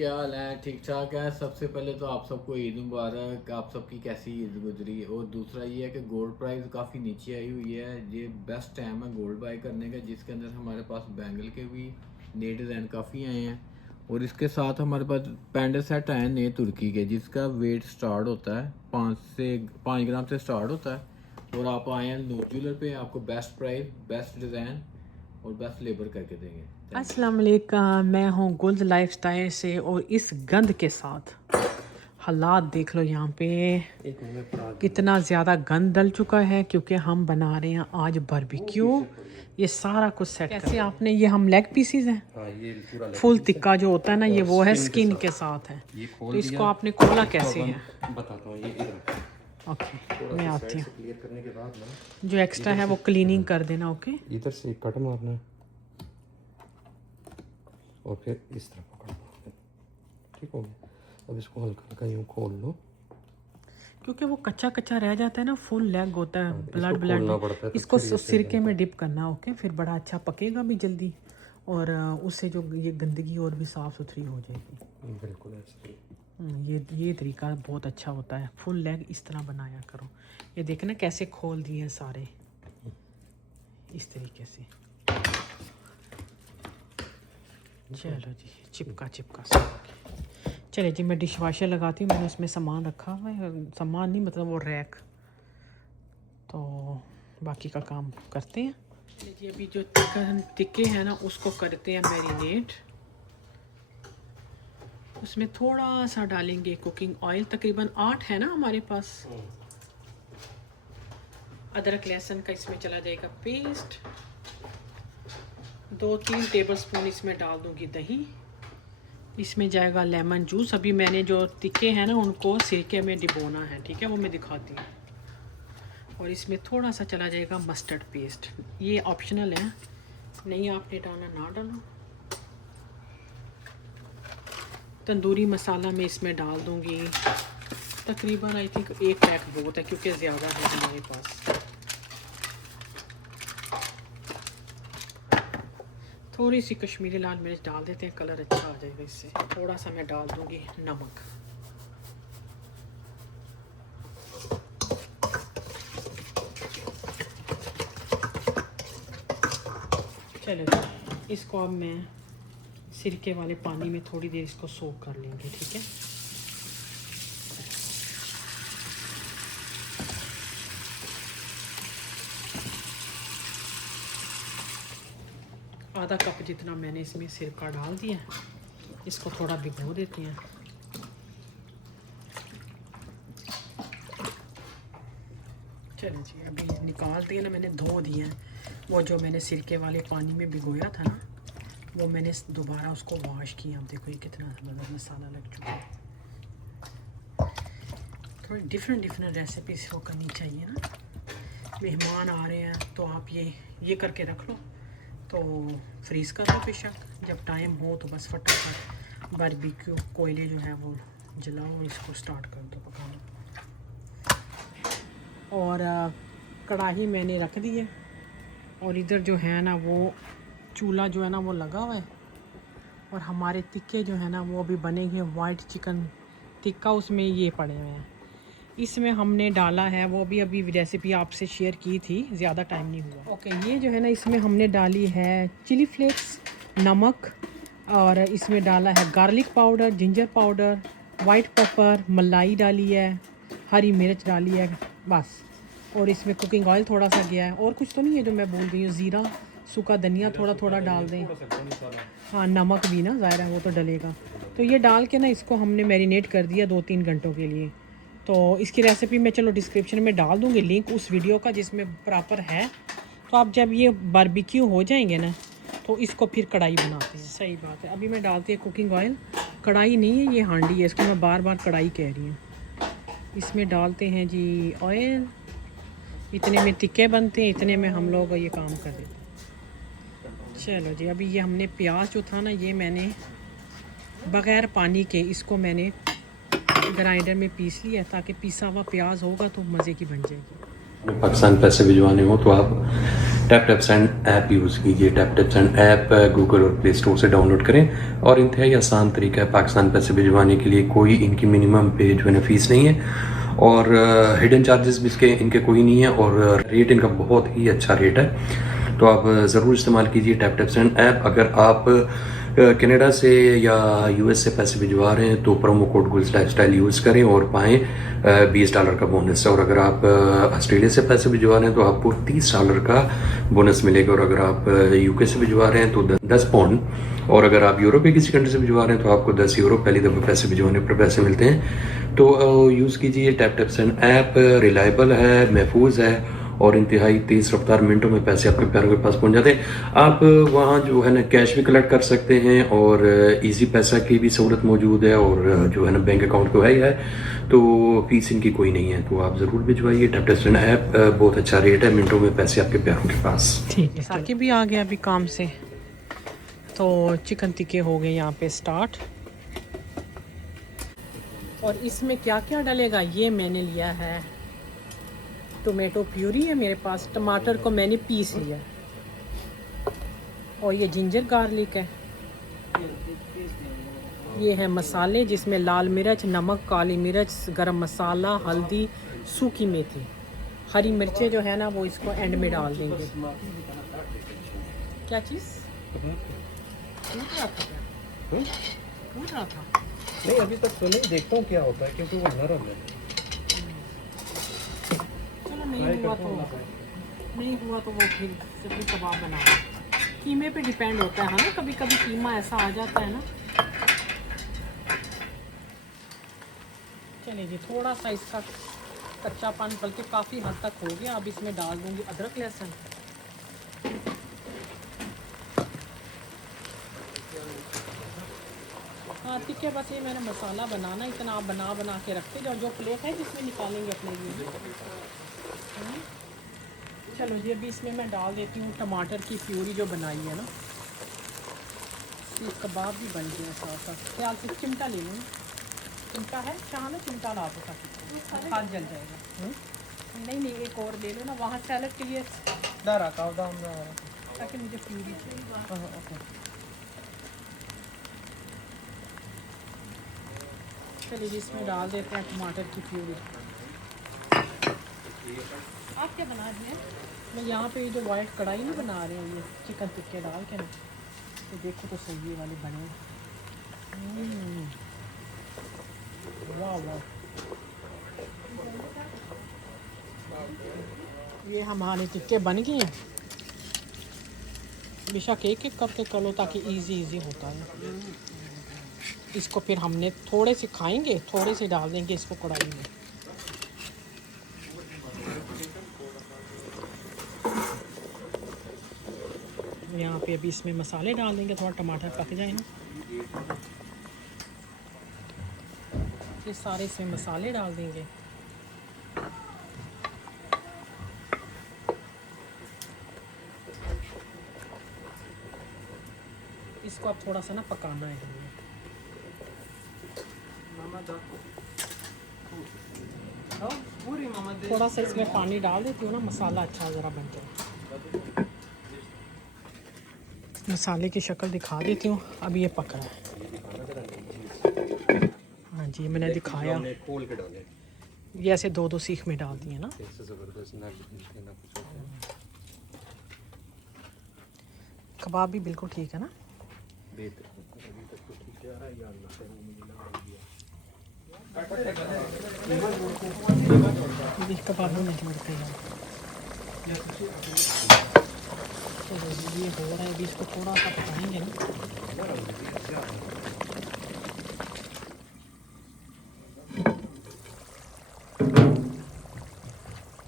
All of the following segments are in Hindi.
क्या हाल है? ठीक ठाक है। सबसे पहले तो आप सबको ईद मुबारक। आप सबकी कैसी ईद गुजरी? और दूसरा ये है कि गोल्ड प्राइस काफ़ी नीचे आई हुई है। ये बेस्ट टाइम है गोल्ड बाय करने का, जिसके अंदर हमारे पास बैंगल के भी नए डिज़ाइन काफ़ी आए हैं। और इसके साथ हमारे पास पेंडेंट सेट आए हैं नए तुर्की के, जिसका वेट स्टार्ट होता है 5 ग्राम से स्टार्ट होता है। और आप आए हैं नूर ज्वेलर पे, आपको बेस्ट प्राइस, बेस्ट डिज़ाइन और बेस्ट लेबर करके देंगे। अस्सलाम वालेकुम, मैं हूँ गुल्द लाइफस्टाइल से। और इस गंद के साथ हालात देख लो यहाँ पे कितना ज़्यादा गंद डल चुका है, क्योंकि हम बना रहे हैं आज बारबेक्यू। ये सारा कुछ सेट कैसे आपने, ये हम लेग पीसीज हैं, फुल टिक्का जो होता है ना, ये वो है स्किन के साथ है। तो इसको आपने खोला कैसे है? बताता हूँ। ये इधर ओके, मैं आती हूँ। क्लियर करने के बाद ना जो एक्स्ट्रा है वो क्लीनिंग कर देना। ओके, इधर से कट मारना है और फिर इस तरफ पकड़ना है। ठीक हो गया। अब इसको हल्का हल्का यूँ खोल लो, क्योंकि वो कच्चा कच्चा रह जाता है ना, फुल लेग होता है, खोलना ब्लड पड़ता है, तो इसको फिर ये सिरके में डिप करना। ओके, फिर बड़ा अच्छा पकेगा भी जल्दी, और उससे जो ये गंदगी और भी साफ़ सुथरी हो जाएगी। बिल्कुल ऐसे। ये तरीका बहुत अच्छा होता है। फुल लेग इस तरह बनाया करो। ये देखना कैसे खोल दिए हैं सारे, इस तरीके से। चलो जी, चिपका चिपका सब। चले जी, मैं डिश वाशर लगाती हूँ। मैंने उसमें सामान रखा हुआ है, सामान नहीं मतलब वो रैक। तो बाकी का काम करते हैं। चलिए जी, अभी जो टिक्के हैं ना उसको करते हैं मैरिनेट। उसमें थोड़ा सा डालेंगे कुकिंग ऑयल, तकरीबन 8 है ना हमारे पास। अदरक लहसुन का इसमें चला जाएगा पेस्ट। 2-3 टेबलस्पून इसमें डाल दूँगी दही। इसमें जाएगा लेमन जूस। अभी मैंने जो टिक्के हैं ना उनको सिरके में डिबोना है, ठीक है, वो मैं दिखाती हूँ। और इसमें थोड़ा सा चला जाएगा मस्टर्ड पेस्ट। ये ऑप्शनल है, नहीं आपने डालना ना डालो। तंदूरी मसाला मैं इसमें डाल दूँगी। तकरीबन आई थिंक 1 पैक बहुत है, क्योंकि ज़्यादा है हमारे पास। थोड़ी सी कश्मीरी लाल मिर्च डाल देते हैं, कलर अच्छा आ जाएगा इससे। थोड़ा सा मैं डाल दूँगी नमक। चलो, इसको अब मैं सिरके वाले पानी में थोड़ी देर इसको सोक कर लेंगे, ठीक है। आधा कप जितना मैंने इसमें सिरका डाल दिया। इसको थोड़ा भिगो देते हैं। चलो जी, अभी निकाल दिया ना मैंने, धो दिया है। वो जो मैंने सिरके वाले पानी में भिगोया था ना, वो मैंने दोबारा उसको वॉश किया। अब देखो ये कितना ज़बरदस्त मसाला लग चुका है। थोड़ी डिफरेंट रेसिपीज वो करनी चाहिए ना। मेहमान आ रहे हैं तो आप ये करके रख लो, तो फ्रीज़ कर दो बेशक। जब टाइम हो तो बस फटाफट बारबेक्यू कोयले जो है वो जलाओ और इसको स्टार्ट कर दो पकाना। और कढ़ाई मैंने रख दी है, और इधर जो है ना वो चूल्हा जो है ना वो लगा हुआ है। और हमारे टिक्के जो है ना वो अभी बनेंगे। वाइट चिकन टिक्का उसमें ये पड़े हुए हैं। इसमें हमने डाला है, वो भी अभी रेसिपी आपसे शेयर की थी, ज़्यादा टाइम नहीं हुआ। ओके, ये जो है ना इसमें हमने डाली है चिली फ्लेक्स, नमक, और इसमें डाला है garlic powder, ginger powder, white paper, मलाई डाली है, हरी मिर्च डाली है, बस। और इसमें कुकिंग ऑयल थोड़ा सा गया है, और कुछ तो नहीं है जो मैं बोल रही हूँ। ज़ीरा, सूखा धनिया थोड़ा थोड़ा डाल दें। हाँ, नमक भी ना, ज़ाहिर है वो तो डलेगा। तो ये डाल के ना इसको हमने मैरिनेट कर दिया 2-3 घंटों के लिए। तो इसकी रेसिपी मैं चलो डिस्क्रिप्शन में डाल दूँगी लिंक उस वीडियो का जिसमें प्रॉपर है। तो आप जब ये बारबेक्यू हो जाएंगे ना तो इसको फिर कढ़ाई बनाते हैं। सही बात है। अभी मैं डालती हूँ कुकिंग ऑयल। कढ़ाई नहीं है, ये हांडी है, इसको मैं बार बार कढ़ाई कह रही हूँ। इसमें डालते हैं जी ऑयल। इतने में टिक्के बनते हैं, इतने में हम लोग ये काम कर देते हैं। चलो जी, अभी ये हमने प्याज जो था ना, ये मैंने बग़ैर पानी के इसको मैंने ग्राइंडर में पीस लिया, ताकि पीसा हुआ प्याज होगा तो मज़े की बन जाएगी। पाकिस्तान पैसे भिजवाने हो तो आप tap tap send app use कीजिए। Tap tap send app Google और प्ले स्टोर से डाउनलोड करें और इंतहाई आसान तरीका है पाकिस्तान पैसे भिजवाने के लिए। कोई इनकी मिनिमम पे जो है ना फ़ीस नहीं है और हिडन चार्जेस भी इनके कोई नहीं है और रेट इनका बहुत ही अच्छा रेट है। तो आप ज़रूर इस्तेमाल कीजिए टैप टैप सेंड ऐप। अगर आप कनाडा से या यूएस से पैसे भिजवा रहे हैं तो promo code Gul's lifestyle use करें और पाएँ $20 का बोनस। और अगर आप ऑस्ट्रेलिया से पैसे भिजवा रहे हैं तो आपको $30 का बोनस मिलेगा। और अगर आप यूके से भिजवा रहे हैं तो 10 पाउंड। और अगर आप यूरोप की किसी कंट्री से भिजवा रहे हैं तो आपको 10 यूरो पहली दफ़ा पैसे भिजवाने पर पैसे मिलते हैं। तो यूज़ कीजिए tap tap send app. Reliable है, महफूज है और इंतहाई तेज़ रफ्तार, मिनटों में पैसे आपके पैरों के पास पहुंच जाते हैं। आप वहाँ जो है ना कैश भी कलेक्ट कर सकते हैं और इजी पैसा की भी सहूलत मौजूद है और जो है ना बैंक अकाउंट तो है ही है, तो फीस इनकी कोई नहीं है। तो आप ज़रूर भिजवाइए। टैप टैप सेंड ऐप बहुत अच्छा रेट है, मिनटों में पैसे आपके पैरों के पास। ठीक है। साकी भी आ गया अभी काम से, तो चिकन टिक्के हो गए यहाँ पे स्टार्ट। और इसमें क्या क्या डलेगा, ये मैंने लिया है टोमेटो प्यूरी है मेरे पास, टमाटर को मैंने पीस लिया और ये जिंजर गार्लिक है। ये है मसाले जिसमें लाल मिर्च, नमक, काली मिर्च, गरम मसाला, हल्दी, सूखी मेथी, हरी मिर्चें जो है ना वो इसको एंड में डाल देंगे। क्या चीज़ टूट रहा था, क्या टूट रहा था? नहीं अभी तक तो नहीं, देखता हूँ क्या होता है क्योंकि वो नरम है। चलो नहीं हुआ तो वो फिर सिर्फ कबाब बना। कीमे पे डिपेंड होता है ना, कभी कभी कीमा ऐसा आ जाता है ना। चलिए जी, थोड़ा सा इसका कच्चापन बल्कि काफ़ी हद तक हो गया। अब इसमें डाल दूंगी अदरक लहसुन। हाँ ठीक है, बस ये मैंने मसाला बनाना इतना आप बना के रखते जाओ। जो प्लेट है जिसमें निकालेंगे अपने लिए। चलो जी, अभी इसमें मैं डाल देती हूँ टमाटर की प्यूरी जो बनाई है ना। ये कबाब भी बन गया साथ साथ। ख्याल से चिमटा ले लूँ, चिमटा है चाह ना, चिमटा ला दो ताकि हाथ जल जाएगा। नहीं एक और ले लो ना, वहाँ सैलड के लिए ताकि मुझे प्यूरी चाहिए। ओके चलिए जी, इसमें डाल देते हैं टमाटर की प्यूरी। आप क्या बना रहे हैं? मैं यहाँ पे ये जो वाइट कढ़ाई नहीं बना रहे हैं, ये चिकन टिक्के डाल के ना, तो देखो तो सही ये वाले बने। वाह वाह, ये हमारे टिक्के बन गए हैं। बेशक एक एक करके करो ताकि इजी होता है। इसको फिर हमने थोड़े से खाएंगे, थोड़े से डाल देंगे इसको कढ़ाई में। यहाँ पे अभी इसमें मसाले डाल देंगे, थोड़ा टमाटर पक जाए ना, ये सारे इसमें मसाले डाल देंगे। इसको अब थोड़ा सा ना पकाना है हमें। थोड़ा सा इसमें पानी डाल देती हूँ ना, मसाला अच्छा ज़रा बन जाए। मसाले की शक्ल दिखा देती हूँ। अब ये पक रहा है। हाँ जी, मैंने दिखाया। खोल के डाले, ये ऐसे दो सीख में डाल दिए ना। कबाब भी बिल्कुल ठीक है ना। कबाबों नहीं जोड़ते हैं। चलो ये हो रहा है, अभी इसको थोड़ा सा पकाएंगे ना।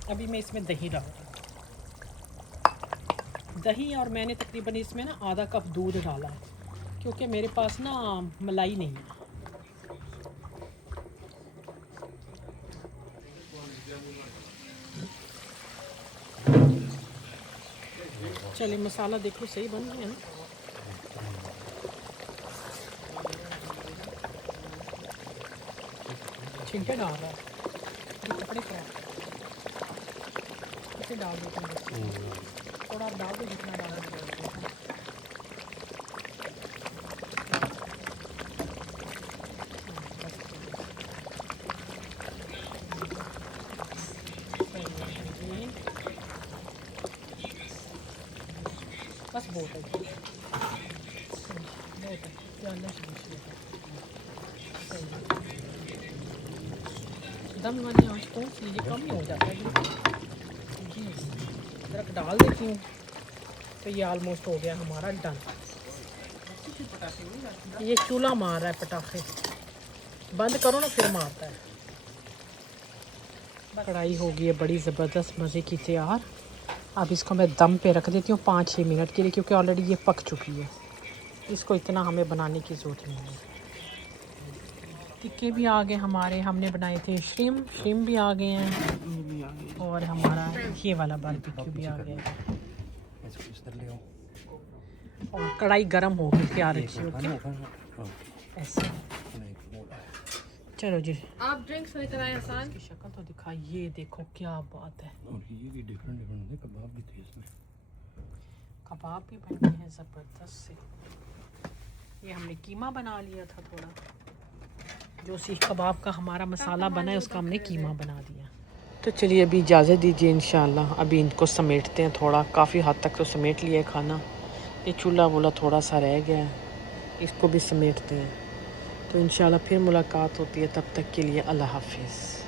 अभी मैं इसमें दही डालूँ, दही, और मैंने तकरीबन इसमें ना आधा कप दूध डाला है क्योंकि मेरे पास ना मलाई नहीं है। चलिए मसाला देखो सही बन गया ना। छिलके डाल रहा है, ये कपड़े खराब इसे डाल देते हैं। थोड़ा बस बहुत है, बहुत है, प्याला शरीफ है। सही है। दम वाली आँच कौन सी, ये कम ही हो जाता है बिल्कुल। जी अदरक डाल देती हूँ तो ये ऑलमोस्ट हो गया हमारा डन। ये चूल्हा मार रहा है पटाखे, बंद करो ना फिर मारता है। कढ़ाई हो गई है बड़ी ज़बरदस्त मज़े की तैयार। अब इसको मैं दम पे रख देती हूँ 5-6 मिनट के लिए, क्योंकि ऑलरेडी ये पक चुकी है। इसको इतना हमें बनाने की ज़रूरत नहीं है। टिक्के भी आ गए हमारे, हमने बनाए थे श्रिम भी आ गए हैं, और हमारा ये वाला बारबेक्यू भी आ गया है। और कढ़ाई गर्म हो गई, तैयार रखी होगी ऐसे। चलो जी, आप ड्रिंक्स लेकर आए आसान की शक्ल तो दिखाई। ये देखो क्या बात है, और ये भी डिफरेंट है, कबाब भी थे इसमें। कबाब भी बन गए हैं ज़बरदस्त से। ये हमने कीमा बना लिया था थोड़ा, जो सीख कबाब का हमारा मसाला बना है उसका हमने कीमा बना दिया। तो चलिए अभी इजाज़त दीजिए, इंशाल्लाह अभी इनको समेटते हैं थोड़ा। काफ़ी हद तक तो समेट लिया है खाना, ये चूल्हा वूल्हा थोड़ा सा रह गया है, इसको भी समेटते हैं। तो इंशाल्लाह फिर मुलाकात होती है, तब तक के लिए अल्लाह हाफिज़।